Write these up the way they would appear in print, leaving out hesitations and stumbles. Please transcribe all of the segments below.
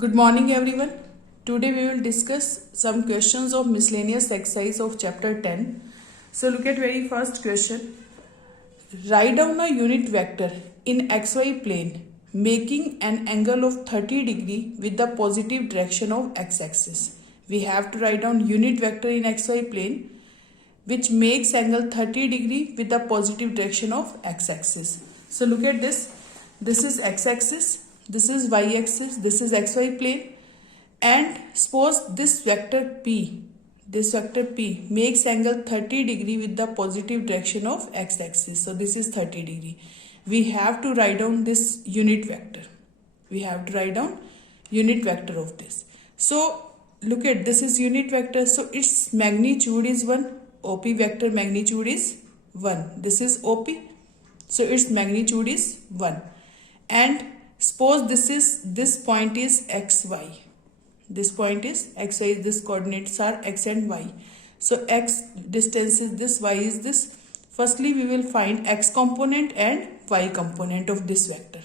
Good morning everyone. Today we will discuss some questions of miscellaneous exercise of chapter 10. So look at very first question. Write down a unit vector in xy plane making an angle of 30 degree with the positive direction of x-axis. We have to write down unit vector in xy plane which makes angle 30 degree with the positive direction of x-axis. So look at this. This is x-axis. This is y-axis, this is xy plane, and suppose this vector P makes angle 30 degree with the positive direction of x-axis. So this is 30 degree. We have to write down this unit vector. Of this. So look at this is unit vector. So its magnitude is 1. OP vector magnitude is 1. This is OP. So its magnitude is 1. And suppose this point is xy. This point is xy. This coordinates are x and y. So x distance is this, y is this. Firstly, we will find x component and y component of this vector.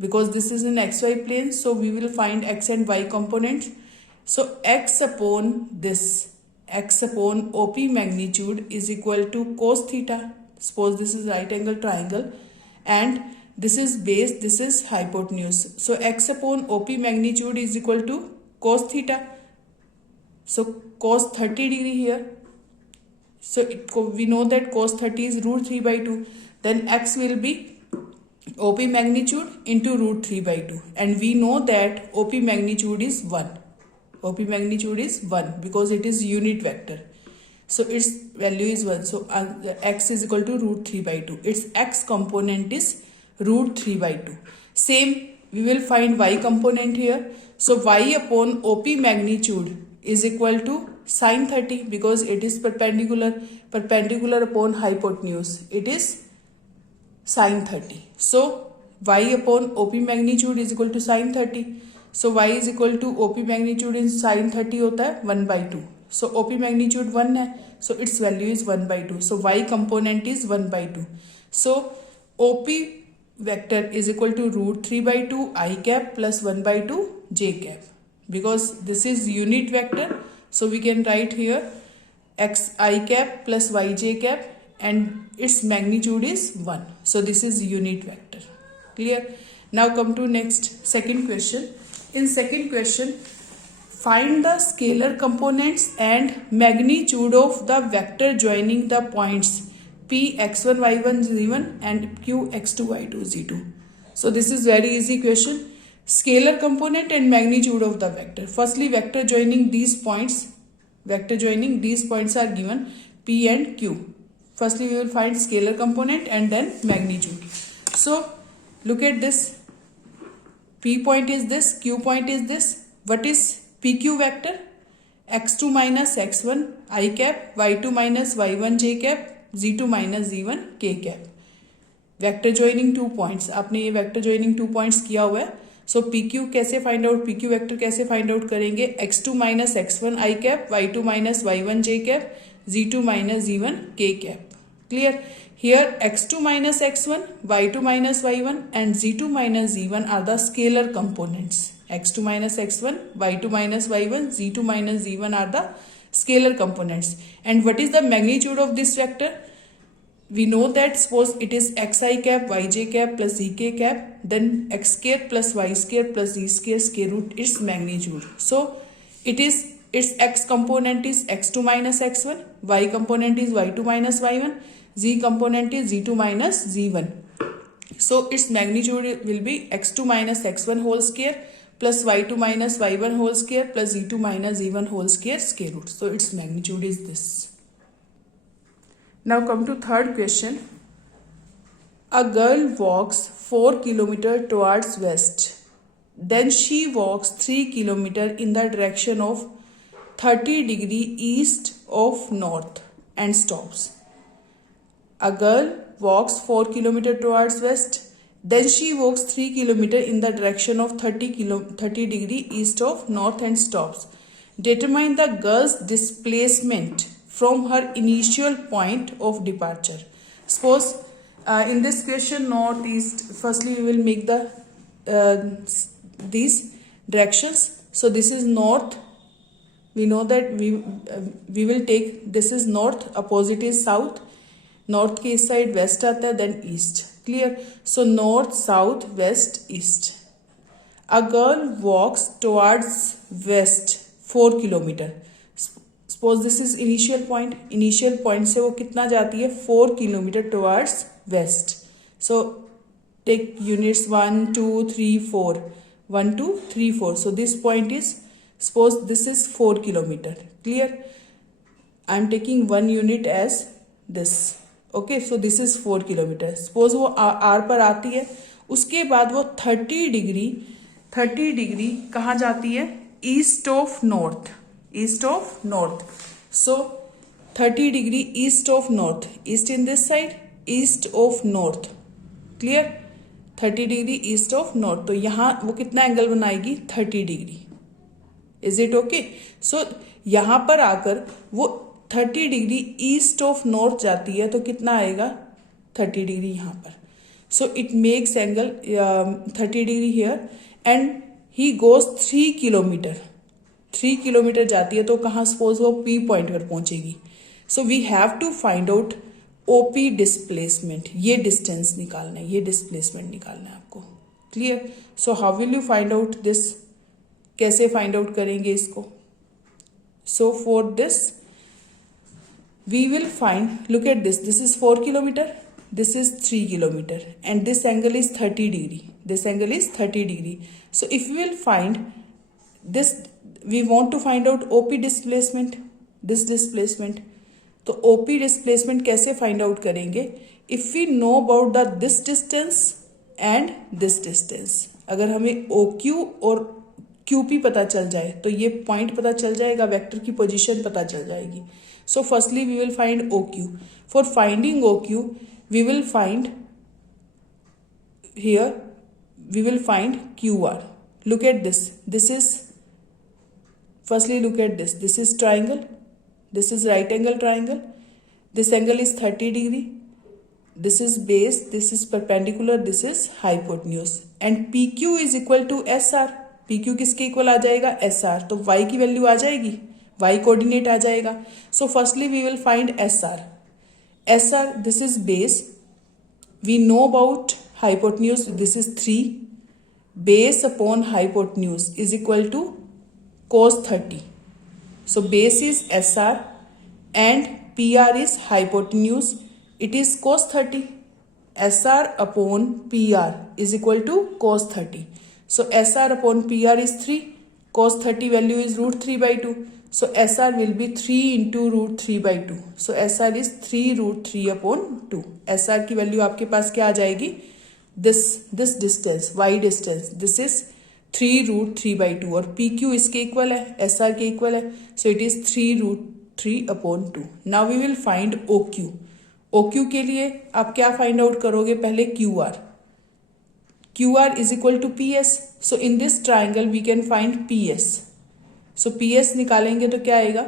Because this is in xy plane, so we will find x and y components. So x upon OP magnitude is equal to cos theta. Suppose this is right angle triangle and this is base, this is hypotenuse. So x upon OP magnitude is equal to cos theta. So cos 30 degree here. So we know that cos 30 is root 3 by 2. Then x will be OP magnitude into root 3 by 2. And we know that OP magnitude is 1. OP magnitude is 1 because it is unit vector. So its value is 1. So x is equal to root 3 by 2. Its x component is root 3 by 2. Same, we will find y component here. So y upon OP magnitude is equal to sin 30 because it is perpendicular upon hypotenuse. It is sin 30. So y upon OP magnitude is equal to sin 30. So y is equal to OP magnitude in sin 30 होता है 1 by 2. So OP magnitude 1 है. So its value is 1 by 2. So y component is 1 by 2. So OP vector is equal to root 3 by 2 I cap plus 1 by 2 j cap. Because this is unit vector, so we can write here x I cap plus y j cap and its magnitude is 1. So this is unit vector. Clear? Now come to next second question. In second question, find the scalar components and magnitude of the vector joining the points P x1 y1 z1 and Q x2 y2 z2. So this is very easy question. Scalar component and magnitude of the vector. Firstly, vector joining these points are given P and Q. Firstly, we will find scalar component and then magnitude. So look at this. P point is this, Q point is this. What is PQ vector? x2 minus x1 I cap, y2 minus y1 j cap, z2 minus z1 k cap. Vector joining 2 points. आपने ये vector joining 2 points किया हुआ है. So PQ कैसे find out, PQ vector कैसे find out करेंगे? x2 minus x1 I cap, y2 minus y1 j cap, z2 minus z1 k cap. Clear? Here x2 minus x1, y2 minus y1 and z2 minus z1 are the scalar components. x2 minus x1, y2 minus y1, z2 minus z1 are the scalar components. And what is the magnitude of this vector? We know that suppose it is xi cap, yj cap plus zk cap, then x square plus y square plus z square square root its magnitude. So its x component is x2 minus x1, y component is y2 minus y1, z component is z2 minus z1. So its magnitude will be x2 minus x1 whole square plus y2 minus y1 whole square plus z2 minus z1 whole square square root. So its magnitude is this. Now come to third question. A girl walks 4 km towards west. Then she walks 3 km in the direction of 30 degree east of north and stops. A girl walks 4 km towards west. Then she walks 3 km in the direction of 30 degree east of north and stops. Determine the girl's displacement from her initial point of departure. Suppose in this question north east, firstly we will make the these directions. So this is north. We know that we will take, this is north, opposite is south. North के इस side west आता है, then east. Clear? So north, south, west, east. A girl walks towards west 4 kilometre. Suppose this is initial point. Initial point से वो कितना जाती है? 4 kilometre towards west. So take units 1 2 3 4. 1 2 3 4. So this point is, suppose this is 4 kilometer. Clear? I am taking one unit as this. Okay, so this is 4 kilometer. Suppose वो R पर आती है, उसके बाद वो 30 डिग्री कहाँ जाती है? East of north. East of north. So 30 degree east of north. East in this side, east of north. Clear? 30 degree east of north. तो यहाँ वो कितना एंगल बनाएगी? 30 degree. Is it okay? So यहां पर आकर वो 30 डिग्री ईस्ट ऑफ नॉर्थ जाती है, तो कितना आएगा? 30 डिग्री यहां पर. So it makes angle 30 degree here and he goes 3 kilometre. 3 kilometre जाती है, तो कहाँ सपोज वो पी पॉइंट पर पहुंचेगी. So we have to find out OP displacement. ये डिस्टेंस निकालना है, ये डिस्प्लेसमेंट निकालना है आपको. Clear? So how will you find out this? कैसे फाइंड आउट करेंगे इसको? So for this we will find, look at this, this is 4 kilometer, this is 3 kilometer, and this angle is 30 degree. This angle is 30 degree. So if we will find this, we want to find out OP displacement, this displacement. तो OP displacement कैसे find out करेंगे? If we know about this distance and this distance. अगर हमें OQ और QP पता चल जाए, तो ये पॉइंट पता चल जाएगा, वेक्टर की पोजीशन पता चल जाएगी. So firstly we will find OQ. For finding OQ, we will find here, we will find QR. Look at this. This is, firstly look at this. This is triangle. This is right angle triangle. This angle is 30 degree. This is base. This is perpendicular. This is hypotenuse. And PQ is equal to SR. PQ किसके equal आ जाएगा? SR. तो Y की value आ जाएगी, y coordinate आ जाएगा. So firstly we will find SR. SR, this is base. We know about hypotenuse, this is 3. Base upon hypotenuse is equal to cos 30. So base is SR and PR is hypotenuse. It is cos 30. SR upon PR is equal to cos 30. So SR upon PR is 3. Cos 30 value is root 3 by 2. So SR will be 3 into root 3 by 2. So SR is 3 root 3 upon 2. SR की value आपके पास क्या आ जाएगी? This distance, y distance, this is 3 root 3 by 2 और PQ इसके equal है, SR के equal है. So it is 3 root 3 upon 2. Now we will find OQ. OQ के लिए आप क्या फाइंड आउट करोगे? पहले QR. QR is equal to PS. So in this triangle we can find PS. So PS निकालेंगे तो क्या आएगा?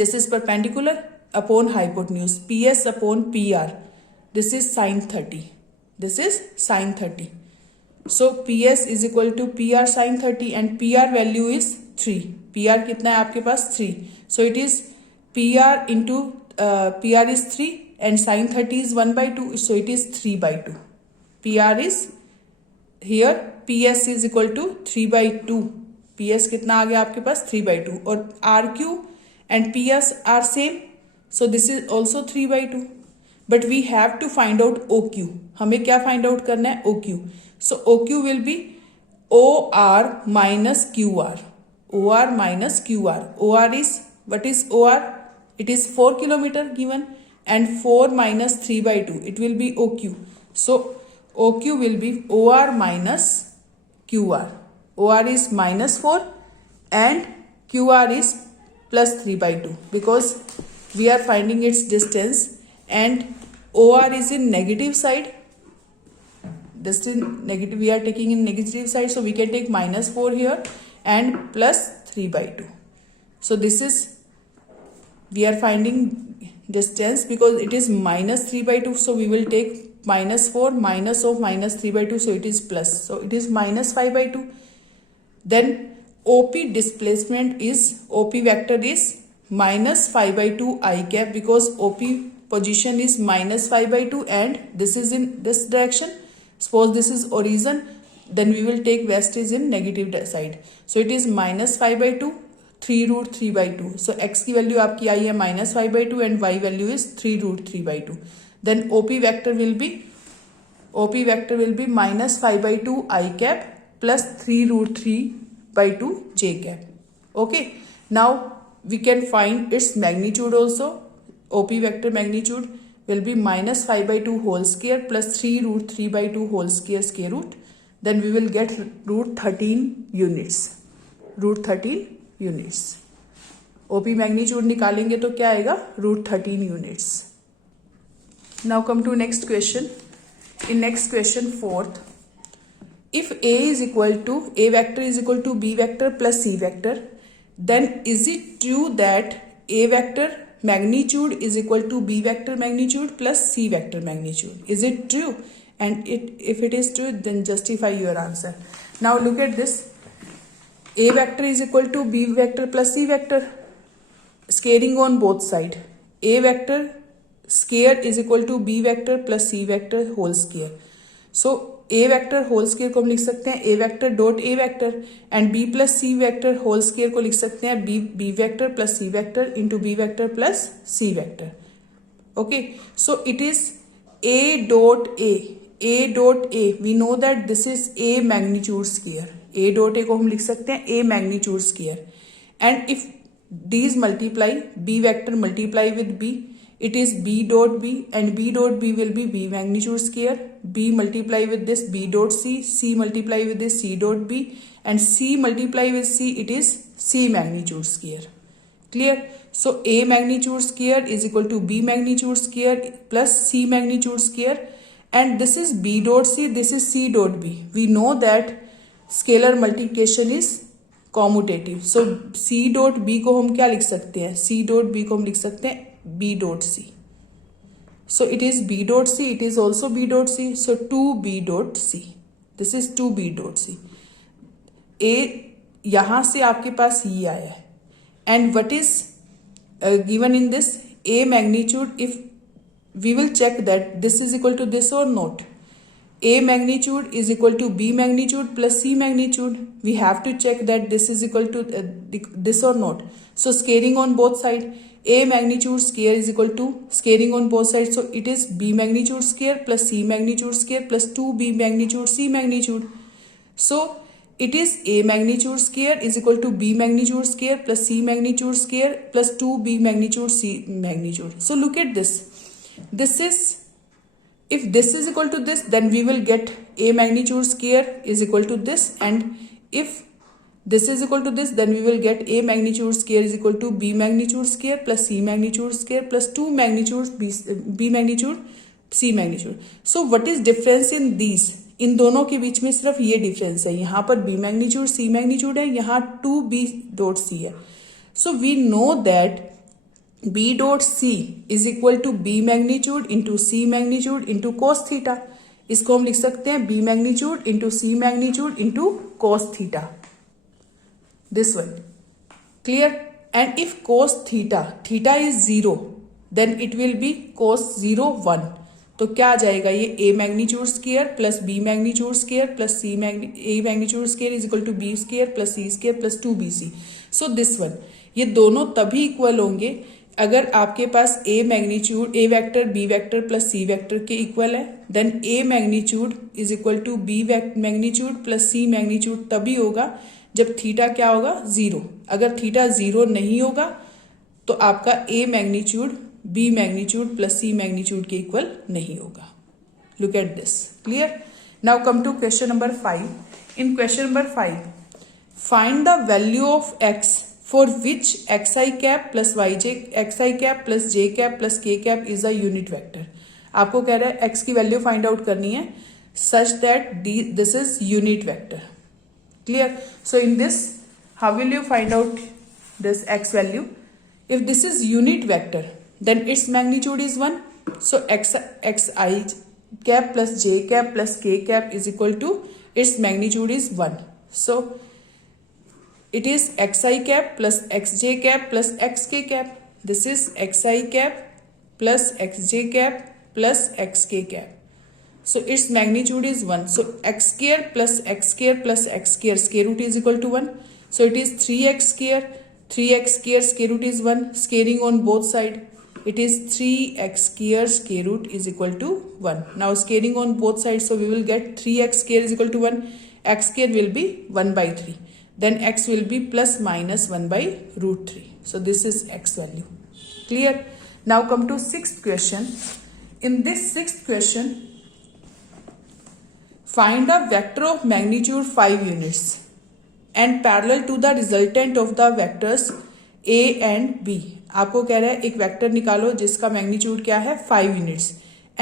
This is perpendicular upon hypotenuse. PS upon PR. This is sin 30. This is sin 30. So PS is equal to PR sin 30 and PR value is 3. PR कितना है आपके पास? 3. So it is PR into PR is 3 and sin 30 is 1 by 2. So it is 3 by 2. PR is here, PS is equal to 3 by 2. PS कितना आ गया आपके पास? 3 by 2. और RQ and PS are same. So this is also 3 by 2. But we have to find out OQ. हमें क्या find out करना है? OQ. So OQ will be OR minus QR. OR minus QR. OR is, what is OR? It is 4 kilometer given and 4 minus 3 by 2. It will be OQ. So OQ will be OR minus QR. OR is minus 4 and QR is plus 3 by 2 because we are finding its distance and OR is in negative side. This is negative, we are taking in negative side, so we can take minus 4 here and plus 3 by 2. So this is, we are finding distance because it is minus 3 by 2, so we will take minus 4 minus of minus 3 by 2, so it is plus. So it is minus 5 by 2. then OP displacement is, OP vector is minus phi by 2 I cap, because OP position is minus phi by 2 and this is in this direction. Suppose this is origin, then we will take west is in negative side. So it is minus phi by 2, 3 root 3 by 2. So x की value आपकी आई है minus phi by 2 and y value is 3 root 3 by 2. Then OP vector will be minus phi by 2 I cap plus 3 root 3 by 2 j cap. Okay. Now we can find its magnitude also. OP vector magnitude will be minus phi by 2 whole square plus 3 root 3 by 2 whole square root. Then we will get root 13 units. Root 13 units. OP magnitude निकालेंगे तो क्या आएगा? root 13 units. Now come to next question. In next question, fourth, if A is equal to, A vector is equal to B vector plus C vector, then is it true that A vector magnitude is equal to B vector magnitude plus C vector magnitude? Is it true? And if it is true, then justify your answer. Now look at this. A vector is equal to B vector plus C vector, scaling on both sides. A vector square is equal to B vector plus C vector whole square. So A vector whole square को हम लिख सकते हैं A vector dot A vector, and B plus C vector whole square को लिख सकते हैं B vector plus C vector into B vector plus C vector. Okay, so it is A dot A. A dot A, we know that this is A magnitude square. A dot A को हम लिख सकते हैं A magnitude square. And if these multiply, B vector multiply with B, it is B dot B, and B dot B will be B magnitude square. B multiply with this B dot C, C multiply with this C dot B, and C multiply with C, it is C magnitude square. Clear? So A magnitude square is equal to B magnitude square plus C magnitude square, and this is B dot C, this is C dot B. We know that scalar multiplication is commutative. So C dot B को हम क्या लिख सकते हैं? C dot B को हम लिख सकते हैं B dot C. So it is B dot C, it is also B dot C. So 2B dot C. This is 2B dot C. A यहाँ से आपके पास ये आया है. And what is given in this? A magnitude, if we will check that this is equal to this or not. A magnitude is equal to B magnitude plus C magnitude. We have to check that this is equal to this or not. So scaling on both sides. A magnitude square is equal to scaling on both sides. So it is B magnitude square plus C magnitude square plus 2B magnitude C magnitude. So it is A magnitude square is equal to B magnitude square plus C magnitude square plus 2B magnitude C magnitude. So look at this. This is, if this is equal to this, then we will get A magnitude square is equal to this, and if this is equal to this, then we will get A magnitude square is equal to B magnitude square plus C magnitude square plus 2 magnitude B magnitude C magnitude. So what is difference in these? इन दोनों के बीच में सिर्फ ये difference है. यहाँ पर B magnitude C magnitude है, यहाँ 2B dot C है. So we know that B dot C is equal to B magnitude into C magnitude into cos theta. इसको हम लिख सकते हैं B magnitude into C magnitude into cos theta. This one. Clear? And if cos theta is 0, then it will be cos 0 1. तो क्या आ जाएगा? ये A magnitude square plus B magnitude square plus A magnitude square is equal to B square plus C square plus 2BC. So this one. ये दोनों तभी equal होंगे अगर आपके पास A magnitude A vector B vector plus C vector के equal है. Then A magnitude is equal to B magnitude plus C magnitude तभी होगा जब थीटा क्या होगा? 0. अगर थीटा 0 नहीं होगा तो आपका A magnitude B magnitude plus C magnitude के इक्वल नहीं होगा. Look at this. Clear? Now come to question number 5. In question number 5, find the value of x for which xi cap plus xi cap plus j cap plus k cap is a unit vector. आपको कह रहा है x की value find out करनी है such that this is unit vector. Clear? So in this, how will you find out this x value? If this is unit vector, then its magnitude is 1. So xi cap plus j cap plus k cap is equal to its magnitude is 1. So it is xi cap plus xj cap plus xk cap. This is xi cap plus xj cap plus xk cap. So its magnitude is 1. So x square plus x square plus x square square root is equal to 1. So it is 3x square. 3x square square root is 1. Squaring on both sides. It is 3x square square root is equal to 1. Now squaring on both sides. So we will get 3x square is equal to 1. X square will be 1 by 3. Then x will be plus minus 1 by root 3. So this is x value. Clear? Now come to sixth question. In this sixth question, find a vector of magnitude 5 units and parallel to the resultant of the vectors a and b. आपको कह रहा है एक vector निकालो जिसका magnitude क्या है 5 units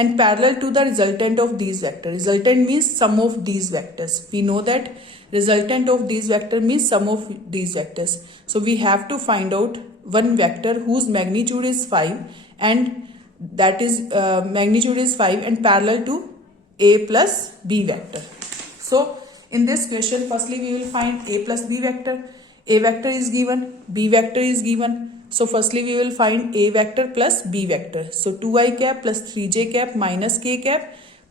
and parallel to the resultant of these vectors. Resultant means sum of these vectors. We know that resultant of these vector means sum of these vectors. So we have to find out one vector whose magnitude is 5 and that is magnitude is 5 and parallel to a plus b vector. So in this question, firstly we will find a plus b vector. A vector is given, b vector is given. So firstly we will find a vector plus b vector. So 2i cap plus 3j cap minus k cap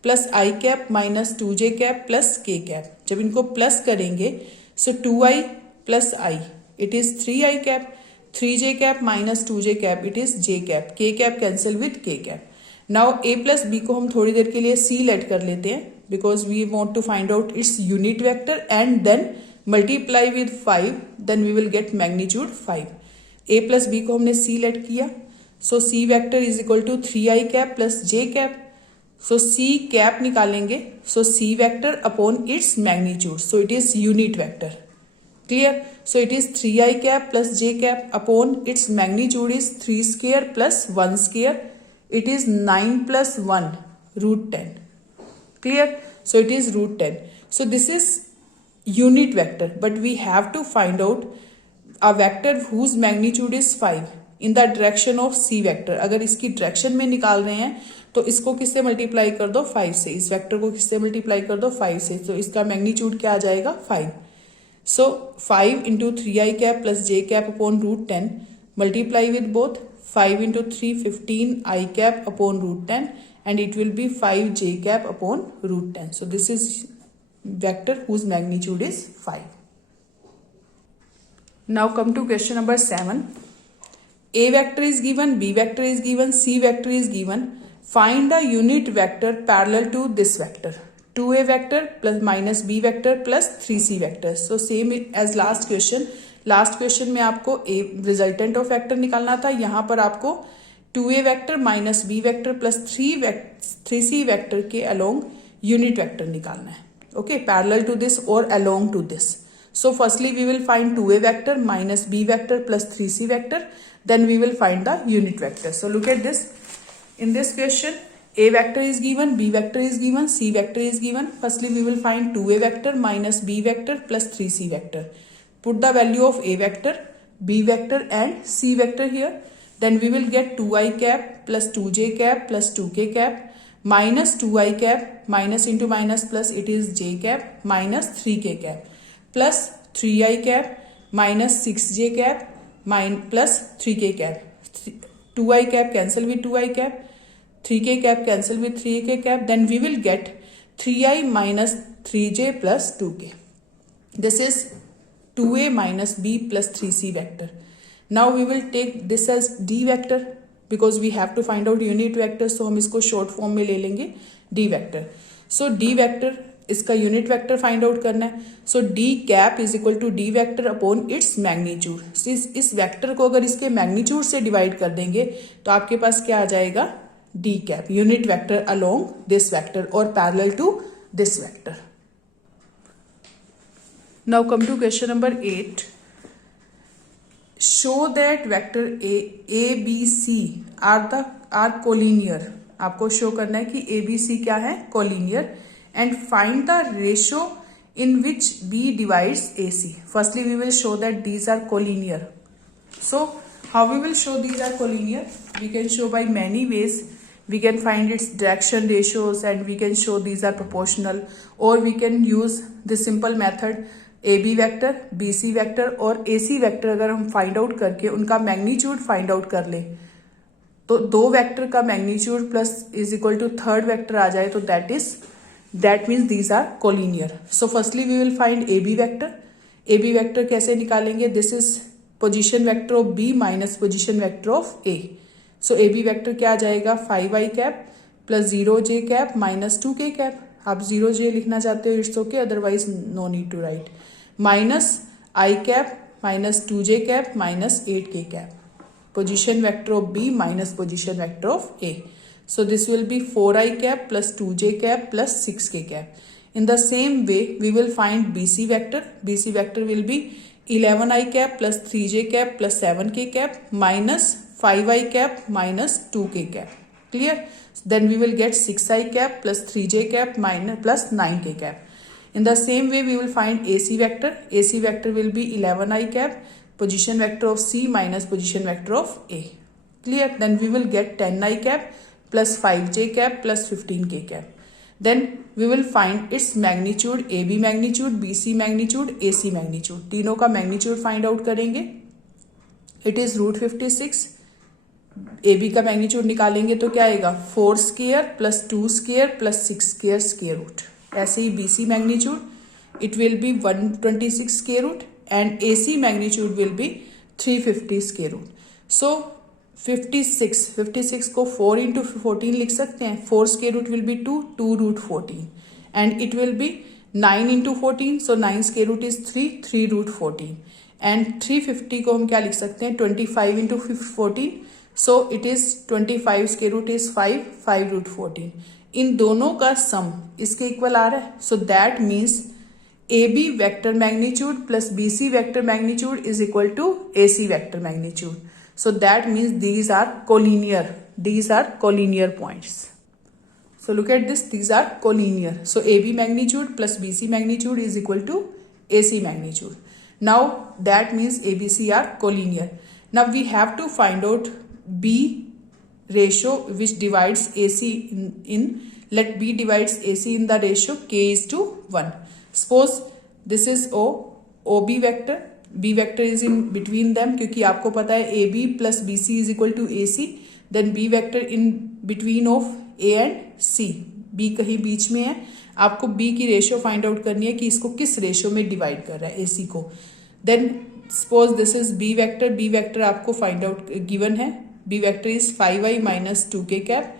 plus I cap minus 2j cap plus k cap. जब इनको plus करेंगे so 2i plus I it is 3i cap, 3j cap minus 2j cap it is j cap, k cap cancel with k cap. Now a plus b को हम थोड़ी देर के लिए c late कर लेते हैं because we want to find out its unit vector and then multiply with 5 then we will get magnitude 5. a plus b को हमने c लेट किया so c vector is equal to 3i cap plus j cap. So c cap निकालेंगे so c vector upon its magnitude so it is unit vector. Clear? So it is 3i cap plus j cap upon its magnitude is 3 square plus 1 square it is 9 plus 1 root 10. Clear? So it is root 10. So this is unit vector but we have to find out a vector whose magnitude is 5 in the direction of c vector. अगर इसकी direction में निकाल रहे हैं तो इसको किससे multiply कर दो 5 से, इस वेक्टर को किससे मल्टीप्लाई कर दो 5 से. तो इसका मैग्नीट्यूड क्या आ जाएगा 5. So 5 into 3i cap plus j cap upon root 10 multiply with both 5 into 3 15i cap upon root 10 and it will be 5j cap upon root 10. So this is vector whose magnitude is 5. Now come to question number 7. A vector is given, B vector is given, C vector is given. Find a unit vector parallel to this vector. 2a vector plus minus b vector plus 3c vector. So same as last question. Last question में आपको a resultant of vector निकालना था. यहाँ पर आपको 2a vector minus b vector plus 3c vector के along unit vector निकालना है. Okay, parallel to this or along to this. So firstly we will find 2a vector minus b vector plus 3c vector. Then we will find the unit vector. So look at this. In this question, a vector is given, b vector is given, c vector is given. Firstly we will find 2a vector minus b vector plus 3c vector. Put the value of a vector, b vector and c vector here. Then we will get 2i cap plus 2j cap plus 2k cap minus 2i cap minus into minus plus it is j cap minus 3k cap plus 3i cap minus 6j cap plus 3k cap. 2i cap cancel with 2i cap, 3k cap cancel with 3k cap. Then we will get 3i minus 3j plus 2k. This is 2a minus b plus 3c vector. Now we will take this as d vector because we have to find out unit vector. So हम इसको short form में ले लेंगे d vector. So d vector इसका unit vector find out करना है. So d cap is equal to d vector upon its magnitude. So इस vector को अगर इसके magnitude से divide कर देंगे तो आपके पास क्या आ जाएगा d cap unit vector along this vector or parallel to this vector. Now come to question number 8. Show that vector a b c are collinear. आपको शो करना है कि a b c क्या है collinear and find the ratio in which b divides ac. Firstly we will show that these are collinear. So how we will show these are collinear? We can show by many ways. We can find its direction ratios and we can show these are proportional, or we can use the simple method. A B vector, B C vector और A C vector अगर हम find out करके उनका magnitude find out कर ले तो दो vector का magnitude plus is equal to third vector आ जाए तो that means these are collinear. So firstly we will find A B vector. A B vector कैसे निकालेंगे? This is position vector of B minus position vector of A. So A B vector क्या आ जाएगा? 5i cap plus 0j cap minus 2k cap. आप 0j लिखना चाहते हो it's okay, otherwise no need to right. Minus i cap minus 2j cap minus 8k cap. Position vector of B minus position vector of A. So this will be 4i cap plus 2j cap plus 6k cap. In the same way, we will find BC vector. BC vector will be 11i cap plus 3j cap plus 7k cap minus 5i cap minus 2k cap. Clear? Then we will get 6i cap plus 3j cap minus plus 9k cap. In the same way, we will find AC vector. AC vector will be 11i cap position vector of C minus position vector of A. Clear? Then we will get 10i cap plus 5j cap plus 15k cap. Then we will find its magnitude, AB magnitude, BC magnitude, AC magnitude. तीनों का magnitude find out करेंगे. It is root 56. AB का magnitude निकालेंगे तो क्या आएगा? 4 square plus 2 square plus 6 square square root. ऐसे ही BC magnitude it will be 126 square root. And AC magnitude will be 350 square root. So 56 को 4 into 14 लिख सकते हैं. 4 square root will be 2 root 14. And it will be 9 into 14. So 9 square root is 3 root 14. And 350 को हम क्या लिख सकते हैं? 25 into 14. So it is 25 square root is 5 root 14. इन दोनों का सम इसके इक्वल आ रहा है. So that means AB vector magnitude plus BC vector magnitude is equal to AC vector magnitude. So that means these are collinear. These are collinear points. So look at this. These are collinear. So AB magnitude plus BC magnitude is equal to AC magnitude. Now that means ABC are collinear. Now we have to find out B ratio which divides AC in let B divides AC in the ratio K is to 1. Suppose this is OB vector, B vector is in between them क्योंकि आपको पता है AB plus BC is equal to AC. Then B vector in between of A and C. B कहीं बीच में है. आपको B की ratio find out करनी है कि इसको किस रेशियो में डिवाइड कर रहा है AC को. Then suppose this is B vector. B vector आपको फाइंड आउट गिवन है. B vector is 5i minus 2k cap.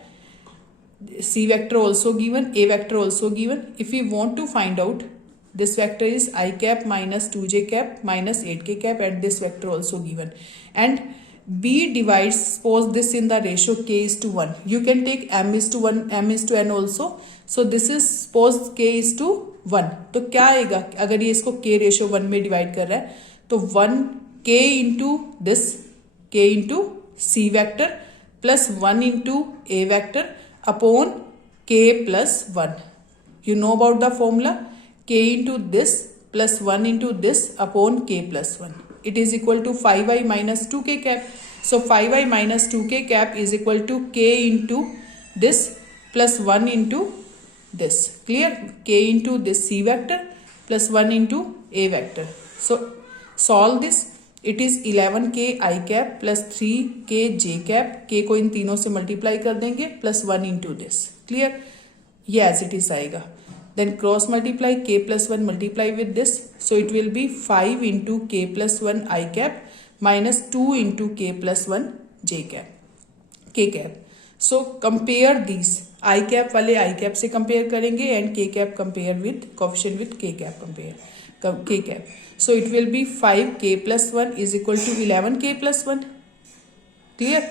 C vector also given. A vector also given. If we want to find out this vector is I cap minus 2j cap minus 8k cap and this vector also given. And B divides, suppose this in the ratio K is to 1. You can take M is to 1, M is to N also. So this is suppose K is to 1. तो क्या आएगा? अगर ये इसको K ratio 1 में divide कर रहा है तो 1K into this K into C vector plus 1 into A vector upon K plus 1. You know about the formula? K into this plus 1 into this upon K plus 1. It is equal to 5i minus 2k cap. So 5i minus 2k cap is equal to K into this plus 1 into this. Clear? K into this C vector plus 1 into A vector. So solve this. It is 11k I cap plus 3k J cap. K को इन तीनों से multiply कर देंगे plus 1 into this. Clear? ये as it is आएगा. Then cross multiply K plus 1 multiply with this. So it will be 5 into K plus 1 I cap minus 2 into K plus 1 J cap. K cap. So compare these. I cap वाले I cap से compare करेंगे and K cap compare with coefficient with K cap compare. K cap. So it will be 5K plus 1 is equal to 11K plus 1. Clear?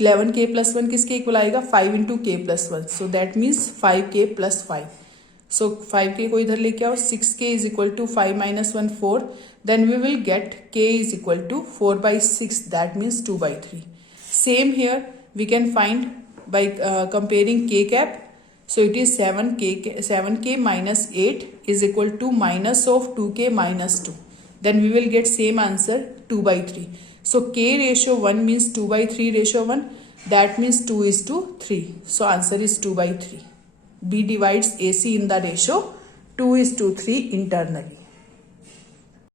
11K plus 1 किसके equal आएगा? 5 into K plus 1. So that means 5K plus 5. So 5k को इधर लेके आओ. 6k is equal to 5 minus 1 4. Then we will get k is equal to 4 by 6. That means 2 by 3. Same here we can find by comparing k cap. So it is 7k minus 8 is equal to minus of 2k minus 2. Then we will get same answer 2 by 3. So k ratio 1 means 2 by 3 ratio 1. That means 2 is to 3. So answer is 2 by 3. B divides AC in the ratio 2 is to 3 internally.